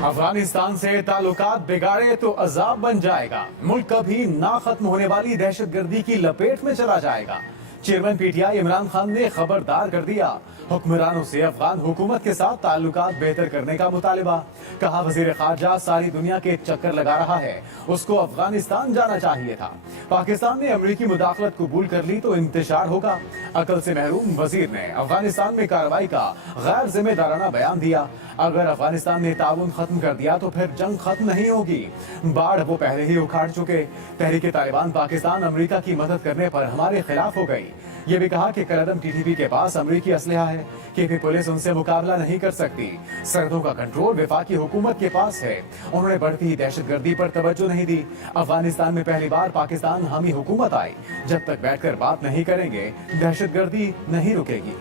अफगानिस्तान से ताल्लुकात बिगाड़े तो अजाब बन जाएगा। मुल्क कभी ना खत्म होने वाली दहशतगर्दी की लपेट में चला जाएगा। चेयरमैन पीटीआई इमरान खान ने खबरदार कर दिया। हुक्मरानों से अफगान हुकूमत के साथ ताल्लुकात बेहतर करने का मुतालिबा। कहा वजीर खारजा सारी दुनिया के चक्कर लगा रहा है, उसको अफगानिस्तान जाना चाहिए था। पाकिस्तान ने अमरीकी मुदाखलत कबूल कर ली तो इंतशार होगा। अकल से महरूम वजीर ने अफगानिस्तान में कार्रवाई का गैर जिम्मेदाराना बयान दिया। अगर अफगानिस्तान ने ताउन खत्म कर दिया तो फिर जंग खत्म नहीं होगी। बाढ़ वो पहले ही उखाड़ चुके। तहरीके तालिबान पाकिस्तान अमेरिका की मदद करने पर हमारे खिलाफ हो गई। ये भी कहा कि कलदम टीटीपी के पास अमेरिकी असलहा है कि भी पुलिस उनसे मुकाबला नहीं कर सकती। सरहदों का कंट्रोल वफाकी हुकूमत के पास है। उन्होंने बढ़ती दहशतगर्दी पर तवज्जो नहीं दी। अफगानिस्तान में पहली बार पाकिस्तान हामी हुकूमत आई। जब तक बैठकर बात नहीं करेंगे दहशतगर्दी नहीं रुकेगी।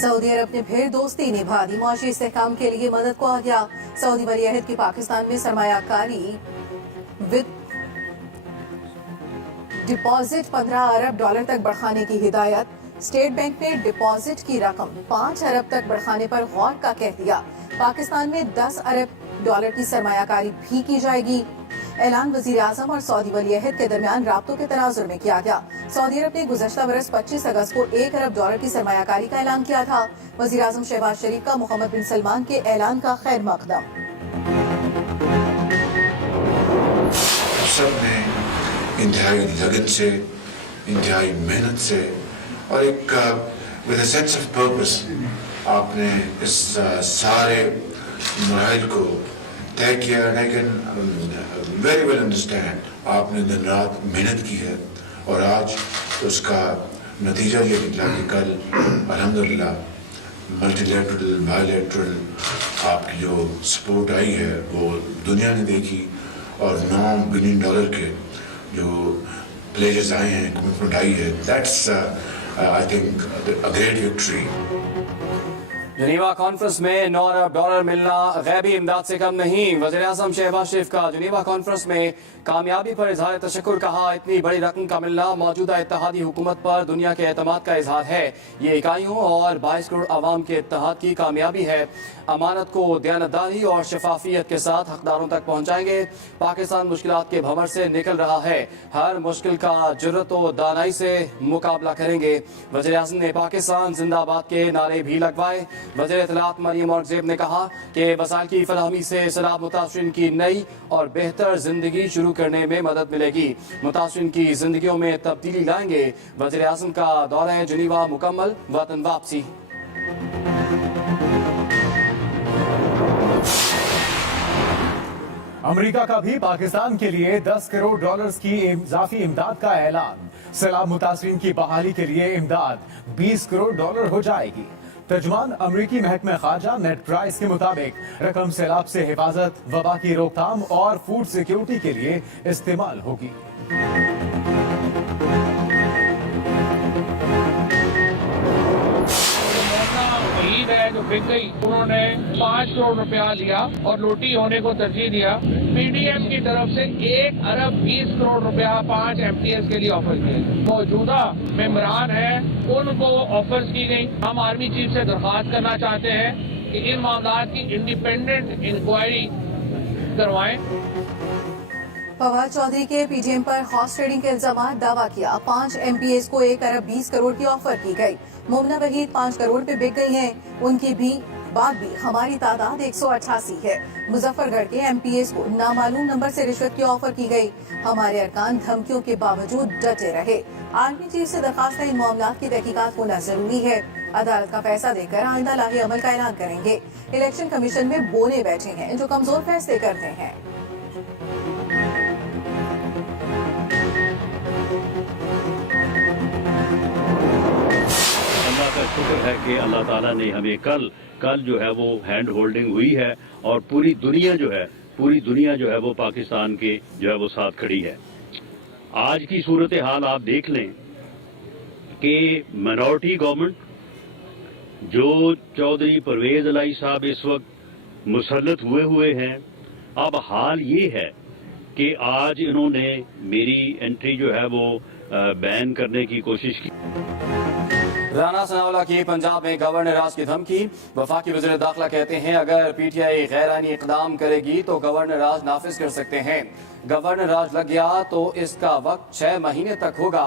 सऊदी अरब ने फिर दोस्ती निभा दी। मुआशी इस्तेहकाम के लिए मदद को आ गया। सऊदी वलीअहद की पाकिस्तान में सरमायाकारी विद डिपॉजिट 15 अरब डॉलर तक बढ़ाने की हिदायत। स्टेट बैंक ने डिपॉजिट की रकम 5 अरब तक बढ़ाने पर गौर का कह दिया। पाकिस्तान में 10 अरब डॉलर की सरमायाकारी भी की जाएगी। ऐलान वजीर आजम और सऊदी वलीअहद के दरमियान राब्तों के तनाजुर में किया गया। सऊदी अरब ने गुज़श्ता बरस 25 अगस्त को 1 अरब डॉलर की सरमायाकारी का ऐलान किया था। वजीर आजम शहबाज शरीफ का मोहम्मद बिन सलमान के ऐलान का खैर मकदम। इंतहाई लगन से, इंतहाई मेहनत से और एक with a sense of purpose आपने इस सारे मराहल को तय किया। I can very well understand आपने दिन रात मेहनत की है और आज उसका नतीजा ये निकला कि कल अल्हम्दुलिल्लाह मल्टीलैटरल बायलैटरल आपकी जो सपोर्ट आई है वो दुनिया ने देखी और $9 बिलियन के जो प्लेजेस आए हैं, कमिटमेंट आई है, that's I think a great victory. जनीवा conference में 9 अरब डॉलर मिलना गैबी इमदाद से कम नहीं। वज़ीर आज़म शहबाज शरीफ का जनीवा कॉन्फ्रेंस में कामयाबी पर इजहार तशक्कुर। कहा इतनी बड़ी रकम का मिलना मौजूदा इत्तेहादी हुकूमत पर दुनिया के एतमाद का इजहार है। ये इकाइयों और 22 करोड़ आवाम के इत्तेहाद की कामयाबी है। अमानत को दयानतदारी और शफाफियत के साथ हकदारों तक पहुँचाएंगे। पाकिस्तान मुश्किलात के भंवर से निकल रहा है। हर मुश्किल का जुर्रत और दानाई से मुकाबला करेंगे। वज़ीर आज़म ने पाकिस्तान जिंदाबाद के नारे भी लगवाए। वज़ीर इत्तलात मरियम औरंगज़ेब ने कहा कि वसाइल की फराहमी से सैलाब मुतासरीन की नई और बेहतर जिंदगी शुरू करने में मदद मिलेगी। मुतासरीन की जिंदगियों में तब्दीली लाएंगे। वज़ीर आज़म का दौरा जनीवा मुकम्मल, वतन वापसी। अमेरिका का भी पाकिस्तान के लिए 10 करोड़ डॉलर्स की इजाफी इमदाद का ऐलान। सैलाब मुतासरीन की बहाली के लिए इमदाद 20 करोड़ डॉलर हो जाएगी। तर्जुमान अमरीकी महकमा खारजा नेट प्राइस के मुताबिक रकम सैलाब से हिफाजत, वबा की रोकथाम और फूड सिक्योरिटी के लिए इस्तेमाल होगी। जो बिक गई उन्होंने 5 करोड़ रुपया दिया और लूटी होने को तरजीह दिया। पीडीएम की तरफ से 1 अरब 20 करोड़ रुपया 5 MTS के लिए ऑफर किए। मौजूदा मेंबरान है उनको ऑफर्स की गई। हम आर्मी चीफ से दरख्वास्त करना चाहते हैं कि इन मामलों की इंडिपेंडेंट इंक्वायरी करवाएं। फवाद चौधरी के पीडीएम पर हॉर्स ट्रेडिंग के इल्जाम। दावा किया 5 MPS को 1 अरब 20 करोड़ की ऑफर की गई। मुमना वहीद 5 करोड़ पे बिक गई हैं। उनकी भी बाद भी हमारी तादाद 188 है। मुजफ्फरगढ़ के MPS को नामालूम नंबर से रिश्वत की ऑफर की गई। हमारे अरकान धमकियों के बावजूद डटे रहे। आर्मी चीफ से दरखास्त है इन मामलों की तहकीकात होना जरूरी है। अदालत का फैसला देकर आइंदा लाही अमल का ऐलान करेंगे। इलेक्शन कमीशन में बोने बैठे हैं जो कमजोर फैसले करते हैं। शुक्र है कि अल्लाह ताला ने हमें कल जो है वो हैंड होल्डिंग हुई है और पूरी दुनिया जो है वो पाकिस्तान के जो है वो साथ खड़ी है। आज की सूरत हाल आप देख लें कि मिनॉरिटी गवर्नमेंट जो चौधरी परवेज इलाही साहब इस वक्त मुसल्लत हुए हैं, अब हाल ये है कि आज इन्होंने मेरी एंट्री जो है वो बैन करने की कोशिश की। राना सनाउल्लाह की पंजाब में गवर्नर राज की धमकी। वफाकी वज़ीर दाखिला कहते हैं अगर पीटीआई गैरानी इक़दाम करेगी तो गवर्नर राज नाफिज कर सकते हैं। गवर्नर राज लग गया तो इसका वक्त 6 महीने तक होगा।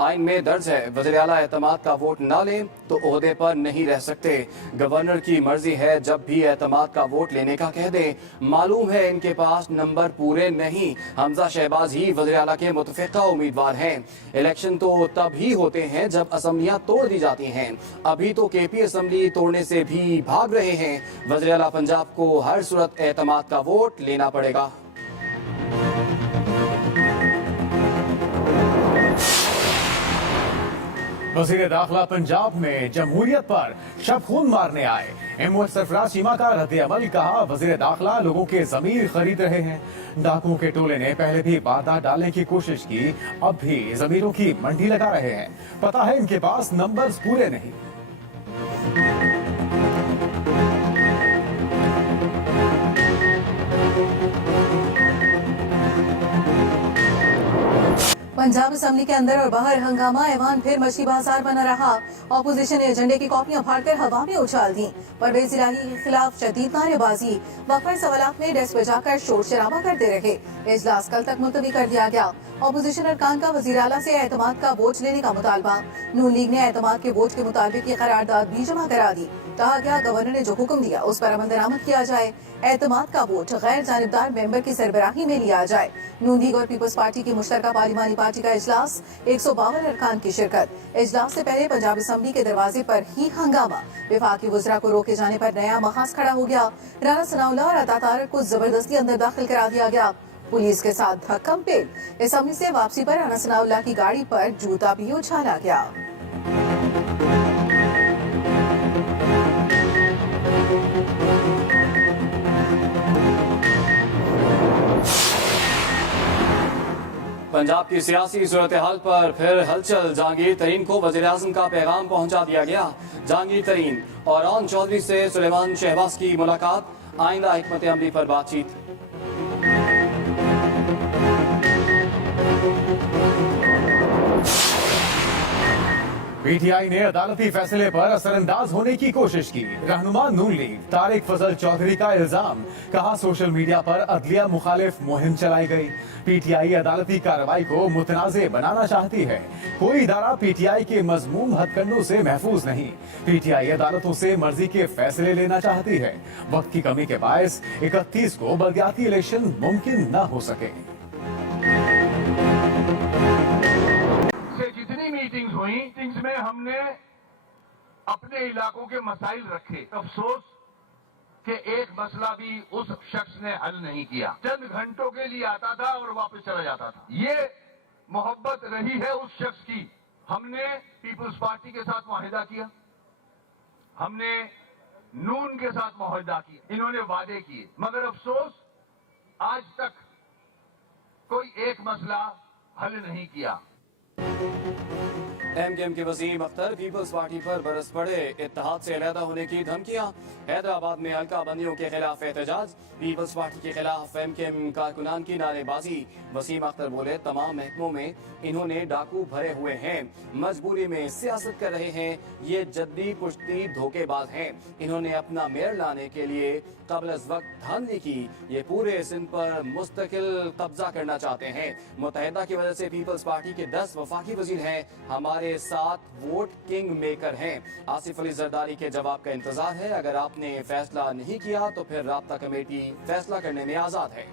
आइन में दर्ज है वज़ीर आला एतमाद का वोट ना लें तो ओहदे पर नहीं रह सकते। गवर्नर की मर्जी है जब भी एतमाद का वोट लेने का कह दे। मालूम है इनके पास नंबर पूरे नहीं। हमजा शहबाज ही वज़ीर आला के मुतफ़िक़ा उम्मीदवार हैं। इलेक्शन तो तब ही होते हैं जब असम्बलियाँ तोड़ दी जाती हैं। अभी तो केपी असम्बली तोड़ने से भी भाग रहे हैं। वज़ीर आला पंजाब को हर सूरत एतमाद का वोट लेना पड़ेगा। वज़ीर दाखिला पंजाब में जमहूरियत पर शब खून मारने आए एमओएस सरफराज चीमा का रद्द-ए-अमल। कहा वज़ीर दाखिला लोगों के ज़मीर खरीद रहे हैं। डाकुओं के टोले ने पहले भी वारदात डालने की कोशिश की, अब भी ज़मीरों की मंडी लगा रहे हैं। पता है इनके पास नंबर्स पूरे नहीं। पंजाब असम्बली के अंदर और बाहर हंगामा। ऐवान फिर मछली बाजार बना रहा। ऑपोजिशन ने एजेंडे की कॉपियां फाड़कर हवा में उछाल दी। परवेज इलाही के खिलाफ शदीद नारेबाजी। वक्फा सवालात में डेस्क बजाकर शोर शराबा करते रहे। इजलास कल तक मुलतवी कर दिया गया। ऑपोजिशन अरकान का वज़ीर आला से एतमाद का बोझ लेने का मुतालबा। नून लीग ने एतमाद के बोझ के मुताबिक की करारदाद भी जमा करा दी। कहा गया गवर्नर ने जो हुक्म दिया उस पर अमल दरामद किया जाए। एतमाद का बोझ गैर जानिबदार मेंबर की सरबराही में लिया जाए। नून लीग और पीपल्स पार्टी की मुश्तरका पार्लिमानी पार्टी का इजलास 152 अरकान की शिरकत। इजलास से पहले पंजाब असम्बली के दरवाजे पर ही हंगामा। विफाकी वज़रा को रोके जाने पर नया महाज खड़ा हो गया। राना सनाउल्लाह और अता तारक को जबरदस्ती अंदर दाखिल करा दिया गया। पुलिस के साथ धक्कम पेल। असम्बली से वापसी पर राना सनाउल्लाह की गाड़ी पर जूता भी उछाला गया। पंजाब की सियासी सूरत हाल पर फिर हलचल। जहांगीर तरीन को वज़ीर आज़म का पैगाम पहुंचा दिया गया। जहांगीर तरीन और ऑन चौधरी से सुलेमान शहबाज की मुलाकात। आइंदा हिकमत अमली पर बातचीत। पीटीआई ने अदालती फैसले पर असरअंदाज होने की कोशिश की। रहनुमा नून लीग तारिक फजल चौधरी का इल्जाम। कहा सोशल मीडिया पर अदलिया मुखालिफ मुहिम चलाई गई। पीटीआई अदालती कार्रवाई को मुतनाज़े बनाना चाहती है। कोई इदारा पीटीआई के मजमूम हथकंडों से महफूज नहीं। पीटीआई अदालतों से मर्जी के फैसले लेना चाहती है। वक्त की कमी के बायस 31 को बलदियाती इलेक्शन मुमकिन न हो सके। जितनी मीटिंग्स हुई, मीटिंग्स में हमने अपने इलाकों के मसाइल रखे। अफसोस कि एक मसला भी उस शख्स ने हल नहीं किया। चंद घंटों के लिए आता था और वापस चला जाता था। ये मोहब्बत रही है उस शख्स की। हमने पीपल्स पार्टी के साथ मुआहिदा किया, हमने नून के साथ मुआहिदा किया, इन्होंने वादे किए, मगर अफसोस आज तक कोई एक मसला हल नहीं किया। एमकेएम के वसीम अख्तर पीपल्स पार्टी पर बरस पड़े। इत्तेहाद से अलहदा होने की धमकियां। हैदराबाद में हल्का बंदियों के खिलाफ एहतजाज। पीपल्स पार्टी के खिलाफ एमकेएम कारकुनान की नारेबाजी। वसीम अख्तर बोले तमाम महकमों में इन्होंने डाकू भरे हुए हैं। मजबूरी में सियासत कर रहे हैं। ये जद्दी पुश्ती धोखेबाज हैं। इन्होंने अपना मेयर लाने के लिए कबल अज वक्त धांधली की। ये पूरे सिंध पर मुस्तकिल कब्जा करना चाहते हैं। मुत्तहिदा की वजह से पीपल्स पार्टी के 10 वफाकी वजीर हैं। हमारे 7 वोट किंग मेकर हैं। आसिफ अली जरदारी के जवाब का इंतजार है। अगर आपने फैसला नहीं किया तो फिर राब्ता कमेटी फैसला करने में आजाद है।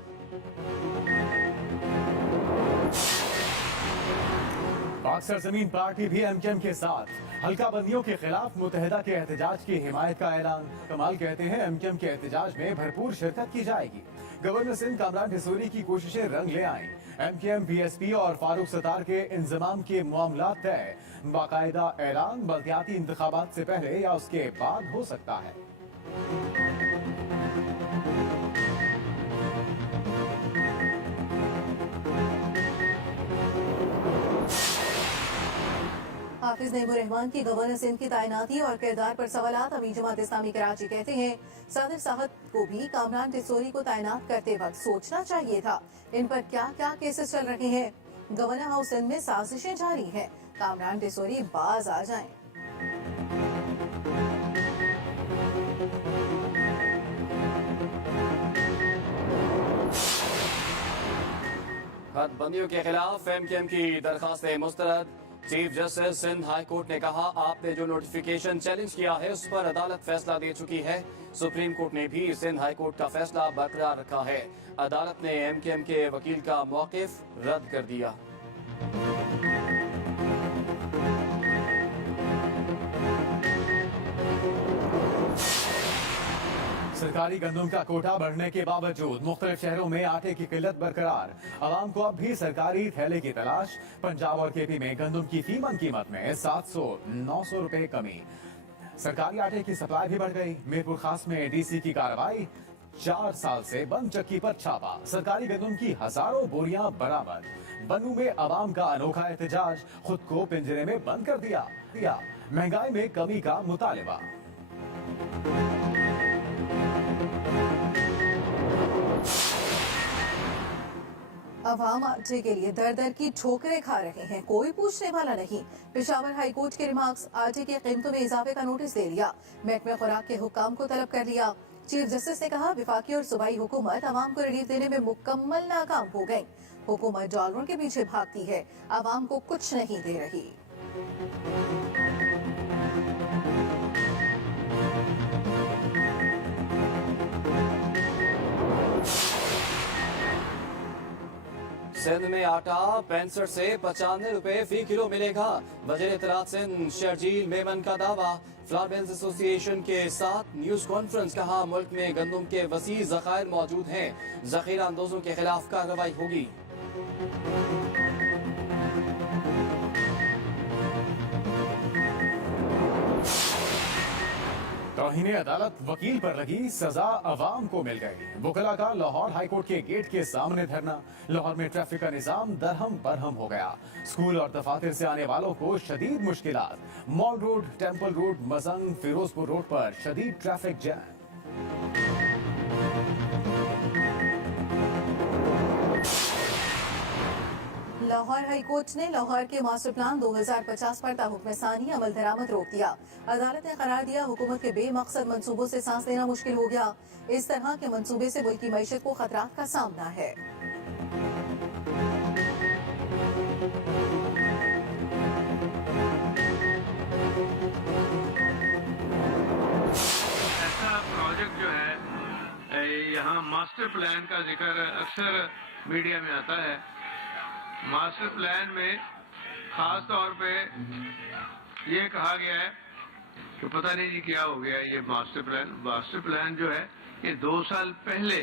पाक सरजमीन पार्टी भी एमकेएम के साथ। हल्का बंदियों के खिलाफ मुत्तहिदा के एहतजाज की हिमायत का ऐलान। कमाल कहते हैं एमकेएम के एहतजाज में भरपूर शिरकत की जाएगी। गवर्नर सिंध कामरान ढिसोरी की कोशिशें रंग ले आईं। एमकेएम, बीएसपी और फारूक सत्तार के इंजमाम के मामला तय। बाकायदा ऐलान बल्दियाती इंतखाबात से पहले या उसके बाद हो सकता है। हाफिज नईमुर रहमान की गवर्नर सिंध की तैनाती और किरदार पर सवालात। अमीर जमात इस्लामी कराची कहते हैं सदर साहब को भी कामरान ढिसोरी को तैनात करते वक्त सोचना चाहिए था इन पर क्या क्या केसेस चल रहे हैं। गवर्नर हाउस सिंध में साजिशें जारी हैं। कामरान ढिसोरी बाज आ जाएं। हदबंदियों के खिलाफ एमकेएम की दरखास्तें मुस्तरद। Chief justice Sindh high court ने कहा, आपने जो नोटिफिकेशन चैलेंज किया है उस पर अदालत फैसला दे चुकी है। सुप्रीम कोर्ट ने भी सिंध हाई कोर्ट का फैसला बरकरार रखा है। अदालत ने एमकेएम के वकील का मौकिफ रद्द कर दिया। सरकारी गंदम का कोटा बढ़ने के बावजूद मुख्तलिफ शहरों में आटे की किल्लत बरकरार। आवाम को अब भी सरकारी थैले की तलाश। पंजाब और केपी में गंदम की फीमन कीमत में 700-900 रुपए कमी। सरकारी आटे की सप्लाई भी बढ़ गई। मीरपुर खास में डीसी की कार्रवाई। 4 साल से बंद चक्की पर छापा। सरकारी गंदम की हजारों बोरियां बरामद। बन्नू में आवाम का अनोखा एहतजाज। खुद को पिंजरे में बंद कर दिया। महंगाई में कमी का मुतालिबा। अवाम आटे के लिए दर दर की ठोकरें खा रहे हैं, कोई पूछने वाला नहीं। पेशावर हाई कोर्ट के रिमार्क्स, आटे की कीमतों में इजाफे का नोटिस दे लिया। महकमे खुराक के हुक्काम को तलब कर लिया। चीफ जस्टिस ने कहा, विफाकी और सूबाई हुकूमत अवाम को रिलीफ देने में मुकम्मल नाकाम हो गई। हुकूमत डॉलरों के पीछे भागती है, अवाम को कुछ नहीं दे रही। सिंध में आटा 65 से 95 रुपए फी किलो मिलेगा। वज़ीर इत्तलात सिंध शर्जील मेमन का दावा। फ्लावर मिल्स एसोसिएशन के साथ न्यूज कॉन्फ्रेंस, कहा, मुल्क में गंदम के वसी ज़खायर मौजूद हैं, ज़खीरा अंदोजों के खिलाफ कार्रवाई होगी। तौहीने अदालत वकील पर लगी सजा अवाम को मिल गई। वकला का लाहौर हाईकोर्ट के गेट के सामने धरना। लाहौर में ट्रैफिक का निजाम दरहम बरहम हो गया। स्कूल और दफातर से आने वालों को शदीद मुश्किलात। Mall road, temple road, Mozang, Ferozepur road पर शदीद traffic jam. Lahore high court ने लाहौर के मास्टर प्लान 2050 पर ताहुक्म सानी अमल दरामद रोक दिया। अदालत ने करार दिया, हुकूमत के बेमकसद मंसूबों से सांस लेना मुश्किल हो गया। इस तरह के मंसूबे से मुल्क की मईशत को खतरात का सामना है। ऐसा प्रोजेक्ट जो है, यहाँ मास्टर प्लान का जिक्र अक्सर मीडिया में आता है। मास्टर प्लान में खास तौर पे ये कहा गया है कि पता नहीं जी क्या हो गया ये मास्टर प्लान जो है ये 2 साल पहले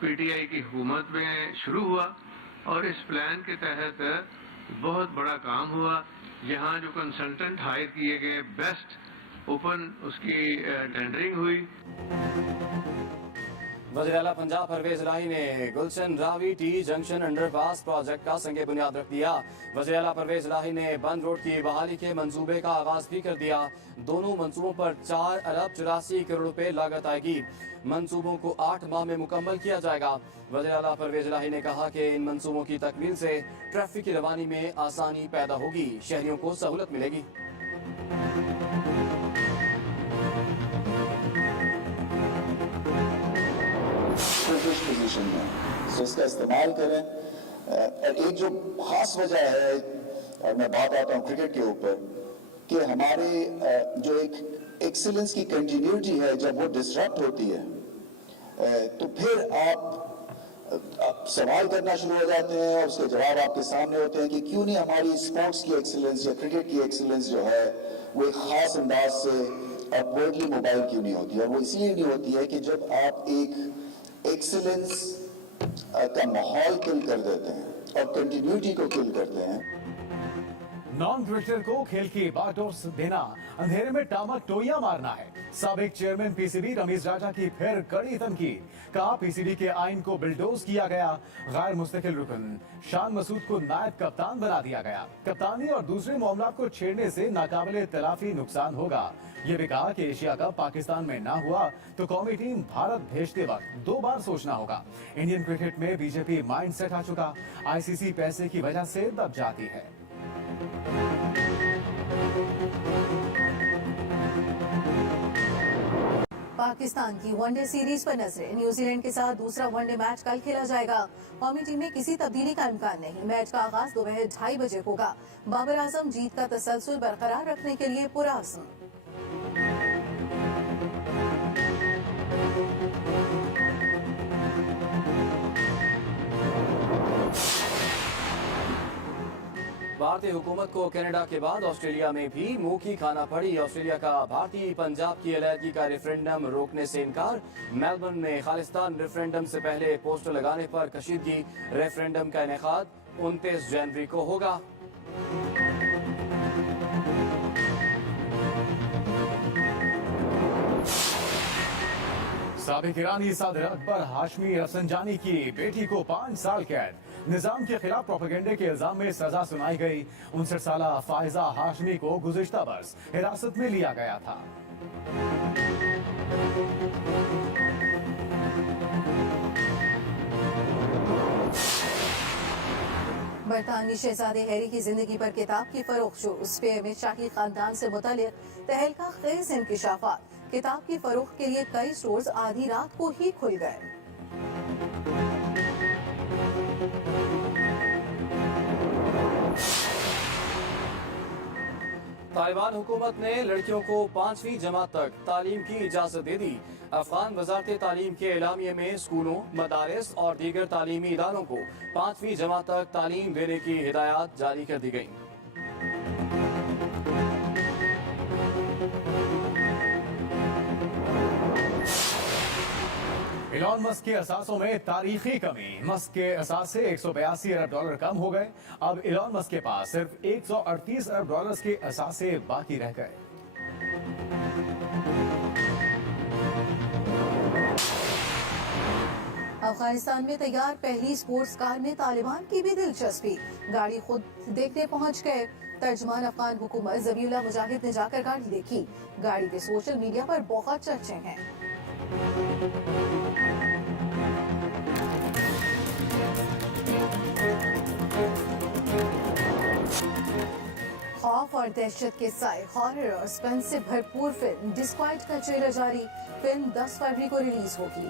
पीटीआई की हुकूमत में शुरू हुआ और इस प्लान के तहत बहुत बड़ा काम हुआ। यहाँ जो कंसल्टेंट हायर किए गए, बेस्ट ओपन उसकी टेंडरिंग हुई। वज़ीर आला पंजाब परवेज इलाही ने Gulshan Ravi T junction underpass project का संगे बुनियाद रख दिया। वज़ीर आला परवेज इलाही ने बंद रोड की बहाली के मंसूबे का आगाज भी कर दिया। दोनों मंसूबों पर 4 अरब 84 करोड़ रुपए लागत आएगी। मंसूबों को 8 माह में मुकम्मल किया जाएगा। वज़ीर आला परवेज इलाही ने कहा कि इन मंसूबों की तकमील से ट्रैफिक की रवानी में आसानी पैदा होगी, शहरियों को सहूलत मिलेगी। पोजीशन में तो इसका इस्तेमाल करें। और एक जो खास वजह है, और मैं बात आता हूँ क्रिकेट के ऊपर, कि हमारे जो एक एक्सीलेंस की कंटिन्यूटी है, जब वो डिसरप्ट होती है तो फिर आप सवाल करना शुरू हो जाते हैं और उसके जवाब आपके सामने होते हैं कि क्यों नहीं हमारी स्पोर्ट्स की एक्सीलेंस या क्रिकेट की एक्सीलेंस जो है वो एक खास अंदाज से अपवर्डली मोबाइल क्यों नहीं होती है। वो इसलिए नहीं होती है कि जब आप एक एक्सीलेंस का माहौल किल कर देते हैं और कंटिन्यूटी को किल करते हैं। नॉन क्रिकेटर को खेल की बागडोर देना, अंधेरे में टामक टोइया मारना है। साबिक चेयरमैन पीसीबी रमीज राजा की फिर कड़ी तनकीद। कहा, पीसीबी के आइन को बिल्डोज किया गया। गैर मुस्तकिल रुकन शान मसूद को नायब कप्तान बना दिया गया। कप्तानी और दूसरे मामला को छेड़ने से नाकाबिले तलाफी नुकसान होगा। ये भी कहा कि एशिया कप पाकिस्तान में ना हुआ तो कौमी टीम भारत भेजते वक्त 2 बार सोचना होगा। इंडियन क्रिकेट में बीजेपी माइंड सेट आ चुका। आईसीसी पैसे की वजह से दब जाती है। पाकिस्तान की वनडे सीरीज पर नजरें। न्यूजीलैंड के साथ दूसरा वनडे मैच कल खेला जाएगा। कौमी टीम में किसी तब्दीली का इम्कान नहीं। मैच का आगाज दोपहर 2:30 बजे होगा। बाबर आजम जीत का तसलसल बरकरार रखने के लिए पुरअज़्म। भारतीय हुकूमत को कनाडा के बाद ऑस्ट्रेलिया में भी मुंह की खाना पड़ी। ऑस्ट्रेलिया का भारतीय पंजाब की अलहदगी का रेफरेंडम रोकने से इनकार। मेलबर्न में खालिस्तान रेफरेंडम से पहले पोस्टर लगाने पर कशीदगी। रेफरेंडम का इनेकाद 29 जनवरी को होगा। साबिक ईरानी सदर अकबर हाशमी रफसंजानी की बेटी को 5 साल कैद। निजाम के खिलाफ प्रोपेगेंडे के इल्जाम में सजा सुनाई गई। 59 साला फायजा हाशमी को गुज़िश्ता बरस हिरासत में लिया गया था। बरतानवी शहजादे हैरी की जिंदगी पर किताब की फरोख्त शुरू। स्पेयर में शाही खानदान से मुतालिक तहलका खेज इंकिशाफात। किताब की फरोख्त के लिए कई स्टोर्स आधी रात को ही खुल गए। तालिबान हुकूमत ने लड़कियों को 5वीं जमात तक तालीम की इजाजत दे दी। अफगान वजारत तालीम के एलामिये में स्कूलों, मदारिस और दीगर तालीमी इदारों को 5वीं जमात तक तालीम देने की हिदायत जारी कर दी गई। इलॉन मस्क के असासों में तारीखी कमी। मस्क के असासे 182 अरब डॉलर कम हो गए। अब इलॉन मस्क के पास सिर्फ 138 अरब डॉलर के असासे बाकी रह गए। अफगानिस्तान में तैयार पहली स्पोर्ट्स कार में तालिबान की भी दिलचस्पी। गाड़ी खुद देखने पहुंच गए। तर्जमान अफगान हुकूमत ज़बीउल्लाह मुजाहिद ने जाकर गाड़ी देखी। गाड़ी के सोशल मीडिया पर बहुत चर्चे हैं। खौफ और दहशत के साए हॉरर और स्पेंस से भरपूर फिल्म डिस्क्वाइट का ट्रेलर जारी। फिल्म 10 फरवरी को रिलीज होगी।